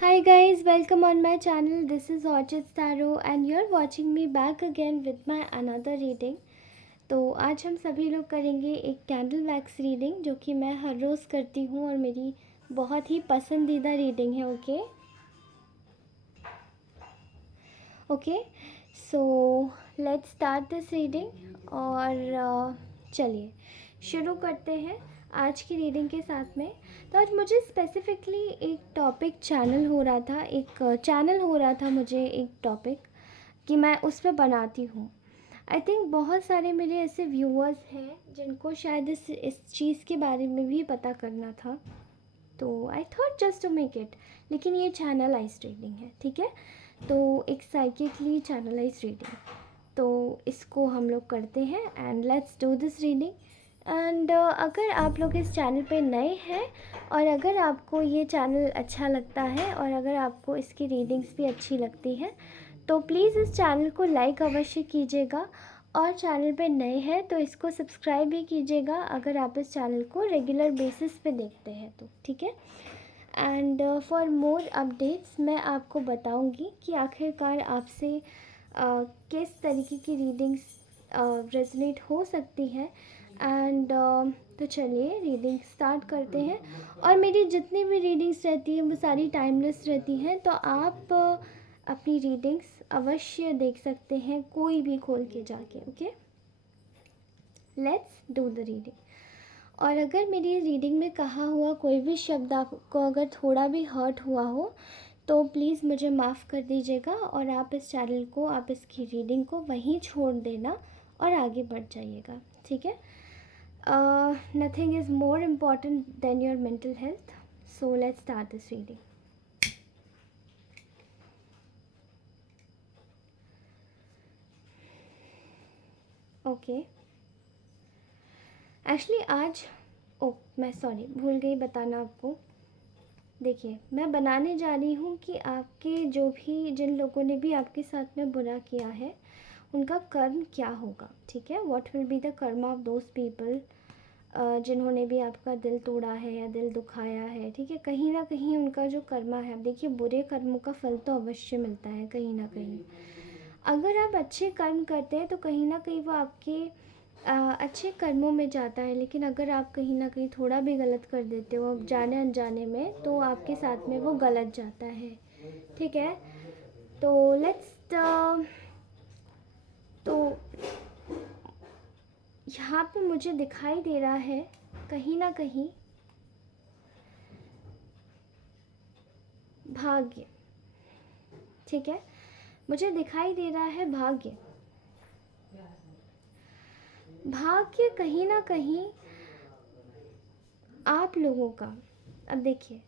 Hi guys, welcome on my channel. This is Orchid Taro and you're watching me back again with my another reading. तो आज हम सभी लोग करेंगे एक कैंडल वैक्स रीडिंग जो कि मैं हर रोज़ करती हूँ और मेरी बहुत ही पसंदीदा रीडिंग है. Okay so let's start this reading और चलिए शुरू करते हैं आज की रीडिंग के साथ में. तो आज मुझे स्पेसिफिकली एक टॉपिक चैनल हो रहा था मुझे एक टॉपिक कि मैं उस पर बनाती हूँ. आई थिंक बहुत सारे मेरे ऐसे व्यूअर्स हैं जिनको शायद इस चीज़ के बारे में भी पता करना था. तो I thought just to make it. लेकिन ये चैनलाइज रीडिंग है, ठीक है. तो एक साइकिकली चैनलाइज रीडिंग, तो इसको हम लोग करते हैं and let's do this reading. And अगर आप लोग इस चैनल पे नए हैं और अगर आपको ये चैनल अच्छा लगता है और अगर आपको इसकी रीडिंग्स भी अच्छी लगती है तो प्लीज़ इस चैनल को लाइक अवश्य कीजिएगा. और चैनल पे नए हैं तो इसको सब्सक्राइब भी कीजिएगा अगर आप इस चैनल को रेगुलर बेसिस पे देखते हैं तो, ठीक है. एंड फॉर मोर अपडेट्स मैं आपको बताऊंगी कि आखिरकार आपसे किस तरीके की रीडिंग्स रेजोनेट हो सकती है. एंड तो चलिए रीडिंग स्टार्ट करते हैं. और मेरी जितनी भी रीडिंग्स रहती हैं वो सारी टाइमलेस रहती हैं, तो आप अपनी रीडिंग्स अवश्य देख सकते हैं कोई भी खोल के जाके. Okay, let's do the reading. और अगर मेरी रीडिंग में कहा हुआ कोई भी शब्द आपको अगर थोड़ा भी हर्ट हुआ हो तो प्लीज़ मुझे माफ़ कर दीजिएगा और आप इस चैनल को, आप इसकी रीडिंग को वहीं छोड़ देना और आगे बढ़ जाइएगा, ठीक है. Nothing is more important than your mental health. So let's start this reading. Okay, actually आज मैं सॉरी भूल गई बताना आपको. देखिए, मैं बनाने जा रही हूँ कि आपके जिन लोगों ने भी आपके साथ में बुरा किया है उनका कर्म क्या होगा, ठीक है. व्हाट विल बी द कर्म ऑफ दोज पीपल जिन्होंने भी आपका दिल तोड़ा है या दिल दुखाया है, ठीक है. कहीं ना कहीं उनका जो कर्मा है, देखिए बुरे कर्मों का फल तो अवश्य मिलता है कहीं ना कहीं. अगर आप अच्छे कर्म करते हैं तो कहीं ना कहीं वो आपके अच्छे कर्मों में जाता है. लेकिन अगर आप कहीं ना कहीं थोड़ा भी गलत कर देते हो अब जाने अनजाने में तो आपके साथ में वो गलत जाता है, ठीक है. तो लेट्स तो यहाँ पे मुझे दिखाई दे रहा है कहीं ना कहीं भाग्य, ठीक है. मुझे दिखाई दे रहा है भाग्य. भाग्य कहीं ना कहीं आप लोगों का. अब देखिए,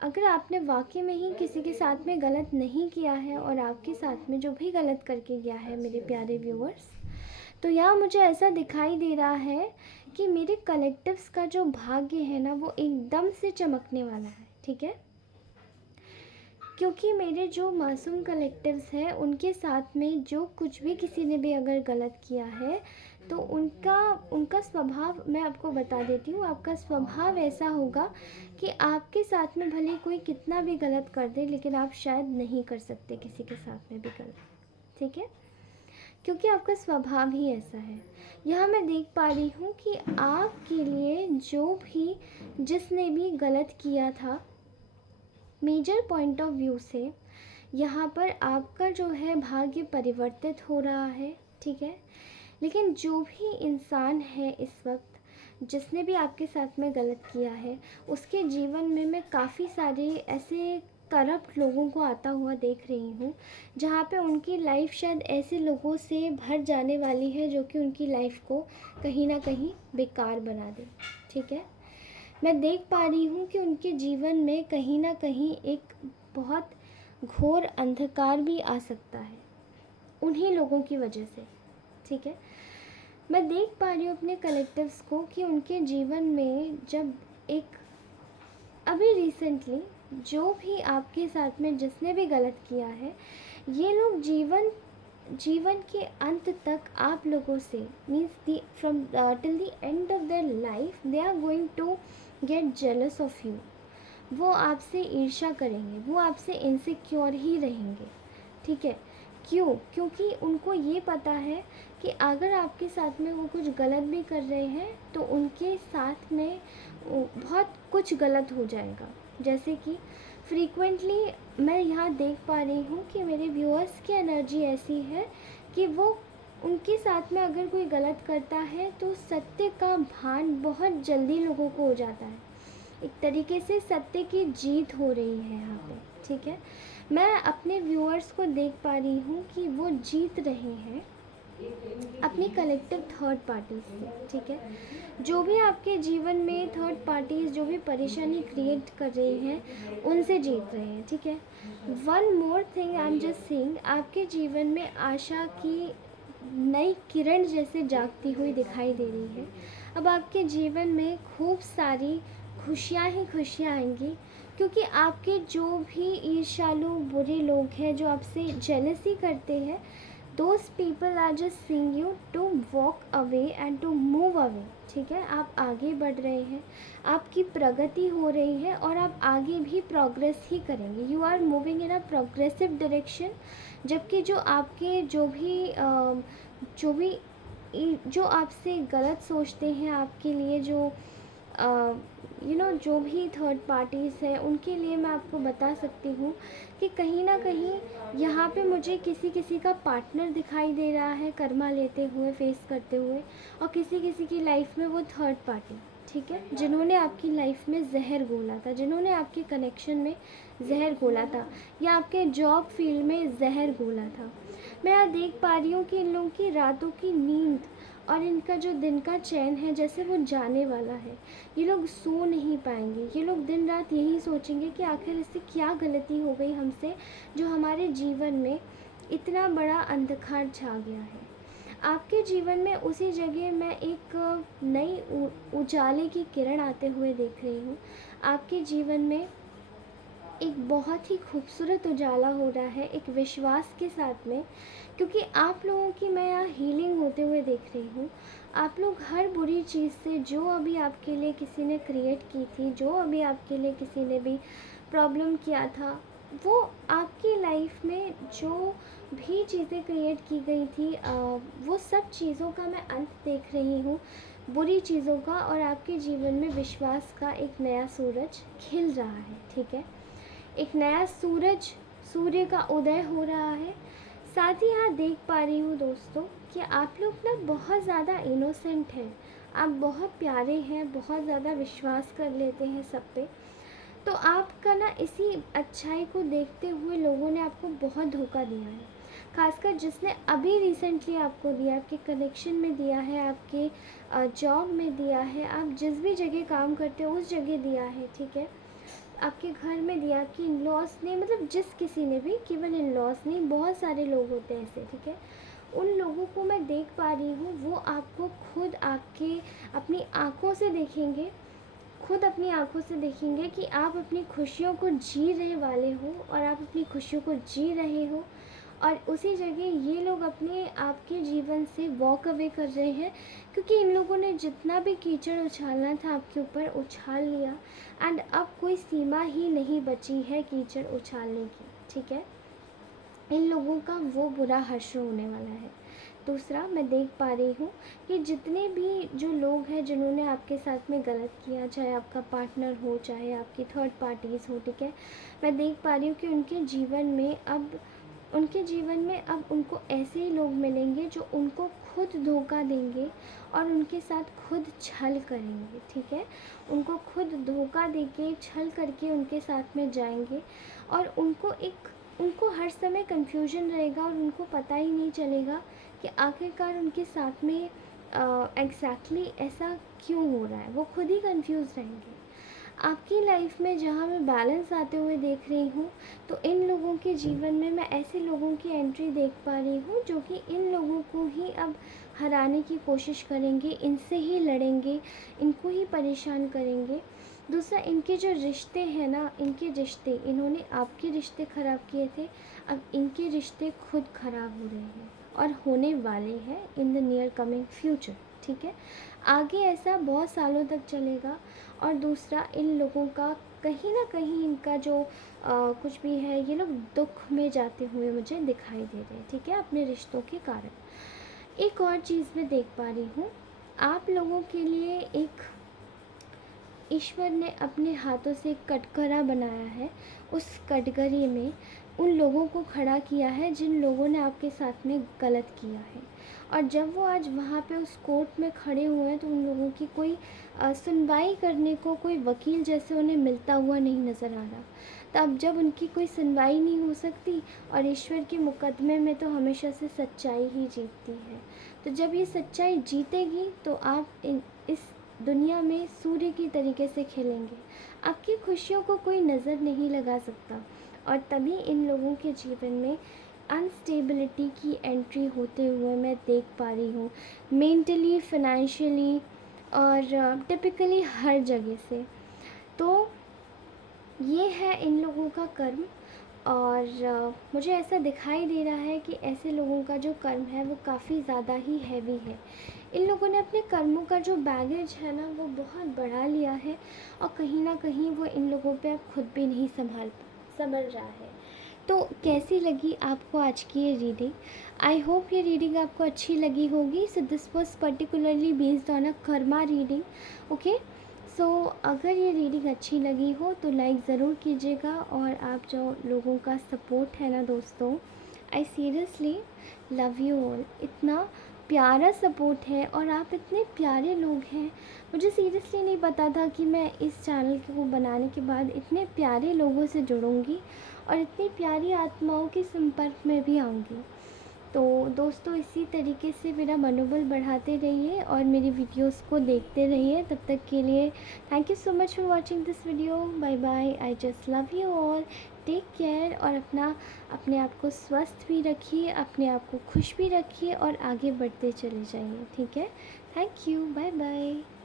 अगर आपने वाकई में ही किसी के साथ में गलत नहीं किया है और आपके साथ में जो भी गलत करके गया है मेरे प्यारे व्यूअर्स, तो यहाँ मुझे ऐसा दिखाई दे रहा है कि मेरे कलेक्टिव्स का जो भाग्य है ना वो एकदम से चमकने वाला है, ठीक है. क्योंकि मेरे जो मासूम कलेक्टिव्स हैं उनके साथ में जो कुछ भी किसी ने भी अगर गलत किया है तो उनका उनका स्वभाव मैं आपको बता देती हूँ. आपका स्वभाव ऐसा होगा कि आपके साथ में भले कोई कितना भी गलत कर दे लेकिन आप शायद नहीं कर सकते किसी के साथ में भी गलत, ठीक है. क्योंकि आपका स्वभाव ही ऐसा है. यहाँ मैं देख पा रही हूँ कि आपके लिए जिसने भी गलत किया था मेजर पॉइंट ऑफ व्यू से यहाँ पर आपका जो है भाग्य परिवर्तित हो रहा है, ठीक है. लेकिन जो भी इंसान है इस वक्त जिसने भी आपके साथ में गलत किया है उसके जीवन में मैं काफ़ी सारे ऐसे करप्ट लोगों को आता हुआ देख रही हूँ जहाँ पे उनकी लाइफ शायद ऐसे लोगों से भर जाने वाली है जो कि उनकी लाइफ को कहीं ना कहीं बेकार बना दे, ठीक है. मैं देख पा रही हूँ कि उनके जीवन में कहीं ना कहीं एक बहुत घोर अंधकार भी आ सकता है उन्हीं लोगों की वजह से, ठीक है. मैं देख पा रही हूँ अपने कलेक्टिव्स को कि उनके जीवन में जब एक अभी रिसेंटली जो भी आपके साथ में जिसने भी गलत किया है ये लोग जीवन के अंत तक आप लोगों से means the from till the end of their life they are going to get jealous of you. वो आपसे ईर्ष्या करेंगे, वो आपसे इनसिक्योर ही रहेंगे, ठीक है। क्यों? क्योंकि उनको ये पता है कि अगर आपके साथ में वो कुछ गलत भी कर रहे हैं तो उनके साथ में बहुत कुछ गलत हो जाएगा। जैसे कि फ्रीक्वेंटली मैं यहाँ देख पा रही हूँ कि मेरे व्यूअर्स की एनर्जी ऐसी है कि वो उनके साथ में अगर कोई गलत करता है तो सत्य का भान बहुत जल्दी लोगों को हो जाता है। एक तरीके से सत्य की जीत हो रही है यहाँ पे, ठीक है। मैं अपने व्यूअर्स को देख पा रही हूँ कि वो जीत रहे हैं अपनी कलेक्टिव थर्ड पार्टी से, ठीक है। जो भी आपके जीवन में थर्ड पार्टीज जो भी परेशानी क्रिएट कर रहे हैं उनसे जीत रहे हैं, ठीक है। One more thing I am just saying, आपके जीवन में आशा की नई किरण जैसे जागती हुई दिखाई दे रही है। अब आपके जीवन में खूब सारी खुशियाँ ही खुशियाँ आएंगी, क्योंकि आपके जो भी ईर्ष्यालु बुरे लोग हैं जो आपसे जेलसी करते हैं, those people are just seeing you to walk away and to move away, ठीक है। आप आगे बढ़ रहे हैं, आपकी प्रगति हो रही है और आप आगे भी प्रोग्रेस ही करेंगे। You are moving in a progressive direction. जबकि जो आपसे गलत सोचते हैं, आपके लिए जो जो भी थर्ड पार्टीज़ हैं, उनके लिए मैं आपको बता सकती हूँ कि कहीं ना कहीं यहाँ पे मुझे किसी किसी का पार्टनर दिखाई दे रहा है कर्मा लेते हुए, फेस करते हुए, और किसी किसी की लाइफ में वो थर्ड पार्टी, ठीक है, जिन्होंने आपकी लाइफ में जहर घोला था, जिन्होंने आपके कनेक्शन में जहर घोला था या आपके जॉब फील्ड में जहर घोला था। मैं यहाँ देख पा रही हूँ कि इन लोगों की रातों की नींद और इनका जो दिन का चैन है जैसे वो जाने वाला है। ये लोग सो नहीं पाएंगे, ये लोग दिन रात यही सोचेंगे कि आखिर इससे क्या गलती हो गई हमसे जो हमारे जीवन में इतना बड़ा अंधकार छा गया है। आपके जीवन में उसी जगह मैं एक नई उजाले की किरण आते हुए देख रही हूँ। आपके जीवन में एक बहुत ही खूबसूरत उजाला हो रहा है, एक विश्वास के साथ में, क्योंकि आप लोगों की मैं यहाँ हीलिंग होते हुए देख रही हूँ। आप लोग हर बुरी चीज़ से जो अभी आपके लिए किसी ने क्रिएट की थी, जो अभी आपके लिए किसी ने भी प्रॉब्लम किया था, वो आपकी लाइफ में जो भी चीज़ें क्रिएट की गई थी, वो सब चीज़ों का मैं अंत देख रही हूँ, बुरी चीज़ों का। और आपके जीवन में विश्वास का एक नया सूरज खिल रहा है, ठीक है। एक नया सूर्य का उदय हो रहा है। साथ ही यहाँ देख पा रही हूँ दोस्तों कि आप लोग ना बहुत ज़्यादा इनोसेंट हैं, आप बहुत प्यारे हैं, बहुत ज़्यादा विश्वास कर लेते हैं सब पे। तो आपका ना इसी अच्छाई को देखते हुए लोगों ने आपको बहुत धोखा दिया है, खासकर जिसने अभी रिसेंटली आपको दिया, आपके कनेक्शन में दिया है, आपके जॉब में दिया है, आप जिस भी जगह काम करते हो उस जगह दिया है, ठीक है। आपके घर में दिया कि इन लॉस ने, मतलब जिस किसी ने भी, केवल इन लॉस नहीं, बहुत सारे लोग होते हैं ऐसे, ठीक है। उन लोगों को मैं देख पा रही हूँ, वो आपको खुद आपके अपनी आँखों से देखेंगे, खुद अपनी आँखों से देखेंगे कि आप अपनी खुशियों को जी रहे वाले हो और आप अपनी खुशियों को जी रहे हो। और उसी जगह ये लोग अपने आपके जीवन से वॉक अवे कर रहे हैं, क्योंकि इन लोगों ने जितना भी कीचड़ उछालना था आपके ऊपर उछाल लिया, एंड अब कोई सीमा ही नहीं बची है कीचड़ उछालने की, ठीक है। इन लोगों का वो बुरा हश्र होने वाला है। दूसरा, मैं देख पा रही हूँ कि जितने भी जो लोग हैं जिन्होंने आपके साथ में गलत किया, चाहे आपका पार्टनर हो, चाहे आपकी थर्ड पार्टीज़ हो, ठीक है, मैं देख पा रही हूँ कि उनके जीवन में अब उनको ऐसे ही लोग मिलेंगे जो उनको खुद धोखा देंगे और उनके साथ खुद छल करेंगे, ठीक है। उनको खुद धोखा देके छल करके उनके साथ में जाएंगे, और उनको हर समय कन्फ्यूजन रहेगा और उनको पता ही नहीं चलेगा कि आखिरकार उनके साथ में एग्जैक्टली ऐसा क्यों हो रहा है। वो खुद ही कंफ्यूज रहेंगे। आपकी लाइफ में जहाँ मैं बैलेंस आते हुए देख रही हूँ, तो इन लोगों के जीवन में मैं ऐसे लोगों की एंट्री देख पा रही हूँ जो कि इन लोगों को ही अब हराने की कोशिश करेंगे, इनसे ही लड़ेंगे, इनको ही परेशान करेंगे। दूसरा, इनके जो रिश्ते हैं ना, इन्होंने आपके रिश्ते ख़राब किए थे, अब इनके रिश्ते खुद ख़राब हो रहे हैं और होने वाले हैं in the near coming future, ठीक है। आगे ऐसा बहुत सालों तक चलेगा। और दूसरा, इन लोगों का कहीं ना कहीं इनका जो कुछ भी है, ये लोग दुख में जाते हुए मुझे दिखाई दे रहे हैं, ठीक है, अपने रिश्तों के कारण। एक और चीज़ मैं देख पा रही हूँ, आप लोगों के लिए एक ईश्वर ने अपने हाथों से एक कटघरा बनाया है। उस कटघरे में उन लोगों को खड़ा किया है जिन लोगों ने आपके साथ में गलत किया है। और जब वो आज वहाँ पे उस कोर्ट में खड़े हुए हैं, तो उन लोगों की कोई सुनवाई करने को कोई वकील जैसे उन्हें मिलता हुआ नहीं नज़र आ रहा। तो अब जब उनकी कोई सुनवाई नहीं हो सकती, और ईश्वर के मुकदमे में तो हमेशा से सच्चाई ही जीतती है, तो जब ये सच्चाई जीतेगी तो आप इस दुनिया में सूर्य की तरीके से खिलेंगे। आपकी खुशियों को कोई नज़र नहीं लगा सकता। और तभी इन लोगों के जीवन में अनस्टेबिलिटी की एंट्री होते हुए मैं देख पा रही हूँ, मेंटली, फाइनेंशियली और टिपिकली हर जगह से। तो ये है इन लोगों का कर्म। और मुझे ऐसा दिखाई दे रहा है कि ऐसे लोगों का जो कर्म है वो काफ़ी ज़्यादा ही हैवी है। इन लोगों ने अपने कर्मों का जो बैगेज है ना, वो बहुत बढ़ा लिया है, और कहीं ना कहीं वो इन लोगों पे अब खुद भी नहीं संभल रहा है। तो कैसी लगी आपको आज की ये रीडिंग? आई होप ये रीडिंग आपको अच्छी लगी होगी। So this was particularly based on a karma reading, okay. So अगर ये रीडिंग अच्छी लगी हो तो लाइक ज़रूर कीजिएगा। और आप जो लोगों का सपोर्ट है ना दोस्तों, I seriously love you all. इतना प्यारा सपोर्ट है और आप इतने प्यारे लोग हैं। मुझे सीरियसली नहीं पता था कि मैं इस चैनल को बनाने के बाद इतने प्यारे लोगों से जुड़ूंगी और इतनी प्यारी आत्माओं के संपर्क में भी आऊँगी। तो दोस्तों, इसी तरीके से मेरा मनोबल बढ़ाते रहिए और मेरी वीडियोस को देखते रहिए। तब तक के लिए thank you so much for watching this video. Bye bye. I just love you all. Take care. और अपने आप को स्वस्थ भी रखिए, अपने आप को खुश भी रखिए और आगे बढ़ते चले जाइए, ठीक है। Thank you. Bye bye.